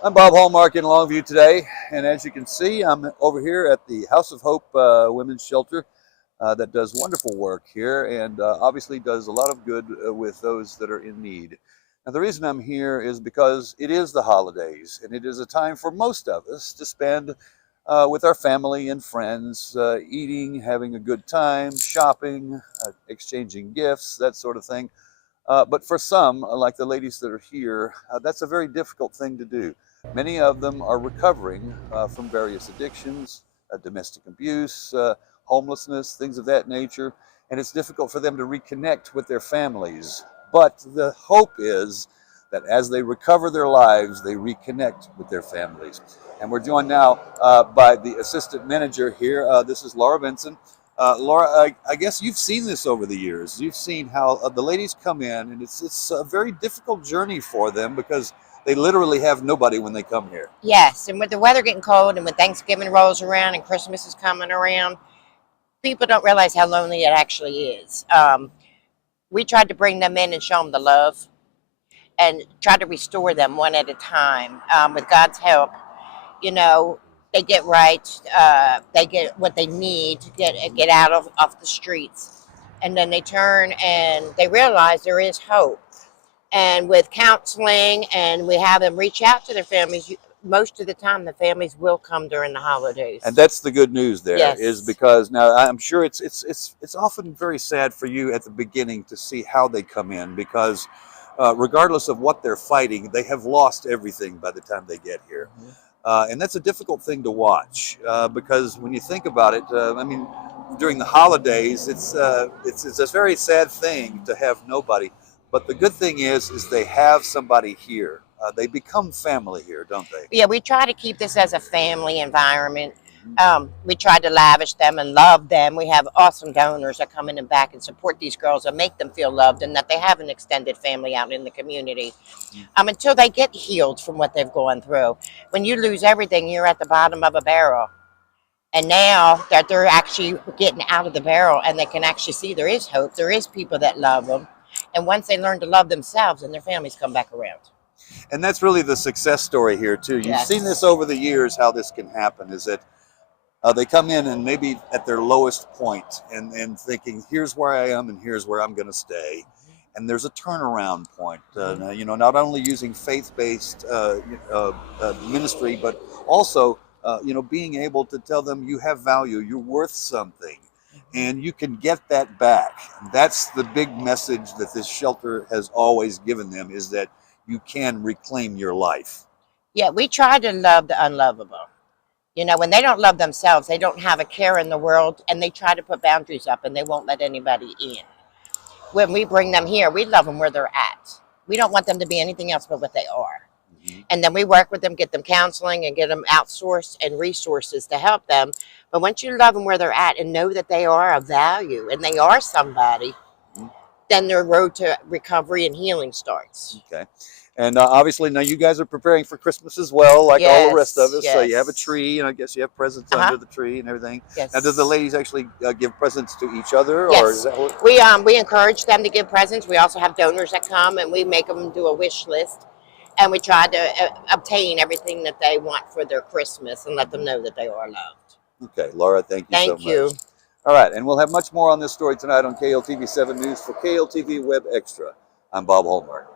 I'm Bob Hallmark in Longview today, and as you can see, I'm over here at the House of Hope Women's Shelter that does wonderful work here and obviously does a lot of good with those that are in need. Now, the reason I'm here is because it is the holidays, and it is a time for most of us to spend with our family and friends, eating, having a good time, shopping, exchanging gifts, that sort of thing. But for some, like the ladies that are here, that's a very difficult thing to do. Many of them are recovering from various addictions, domestic abuse, homelessness, things of that nature, and it's difficult for them to reconnect with their families. But the hope is that as they recover their lives, they reconnect with their families. And we're joined now by the assistant manager here. This is Laura Benson. Laura, I guess you've seen this over the years. You've seen how the ladies come in, and it's a very difficult journey for them because they literally have nobody when they come here. Yes, and with the weather getting cold and when Thanksgiving rolls around and Christmas is coming around, people don't realize how lonely it actually is. We tried to bring them in and show them the love and try to restore them one at a time. With God's help, you know, they get right, they get what they need to get out of off the streets. And then they turn and they realize there is hope. And with counseling, and we have them reach out to their families, most of the time the families will come during the holidays. And that's the good news there, Yes. is because now I'm sure it's often very sad for you at the beginning to see how they come in because regardless of what they're fighting, they have lost everything by the time they get here. And that's a difficult thing to watch because when you think about it, I mean, during the holidays, it's a very sad thing to have nobody. But the good thing is they have somebody here. They become family here, don't they? Yeah, we try to keep this as a family environment. We try to lavish them and love them. We have awesome donors that come in and back and support these girls and make them feel loved and that they have an extended family out in the community until they get healed from what they've gone through. When you lose everything, you're at the bottom of a barrel. And now that they're actually getting out of the barrel and they can actually see there is hope, there is people that love them. And once they learn to love themselves, and their families come back around. And that's really the success story here too. You've Yes. seen this over the years, how this can happen, is that they come in and maybe at their lowest point and thinking, here's where I am and here's where I'm going to stay. And there's a turnaround point, you know, not only using faith-based ministry, but also, you know, being able to tell them you have value, you're worth something. And you can get that back. That's the big message that this shelter has always given them, is that you can reclaim your life. Yeah, we try to love the unlovable. You know, when they don't love themselves, they don't have a care in the world, and they try to put boundaries up and they won't let anybody in. When we bring them here, we love them where they're at. We don't want them to be anything else but what they are. And then we work with them, get them counseling and get them outsourced and resources to help them. But once you love them where they're at and know that they are of value and they are somebody, then their road to recovery and healing starts. Okay. And obviously now you guys are preparing for Christmas as well, like all the rest of us. So you have a tree, and I guess you have presents under the tree and everything. Yes. Now, do the ladies actually give presents to each other? Yes. Or is that what... We encourage them to give presents. We also have donors that come, and we make them do a wish list. And we try to obtain everything that they want for their Christmas and let them know that they are loved. Okay, Laura, thank you so much. Thank you. All right, and we'll have much more on this story tonight on KLTV 7 News. For KLTV Web Extra, I'm Bob Hallmark.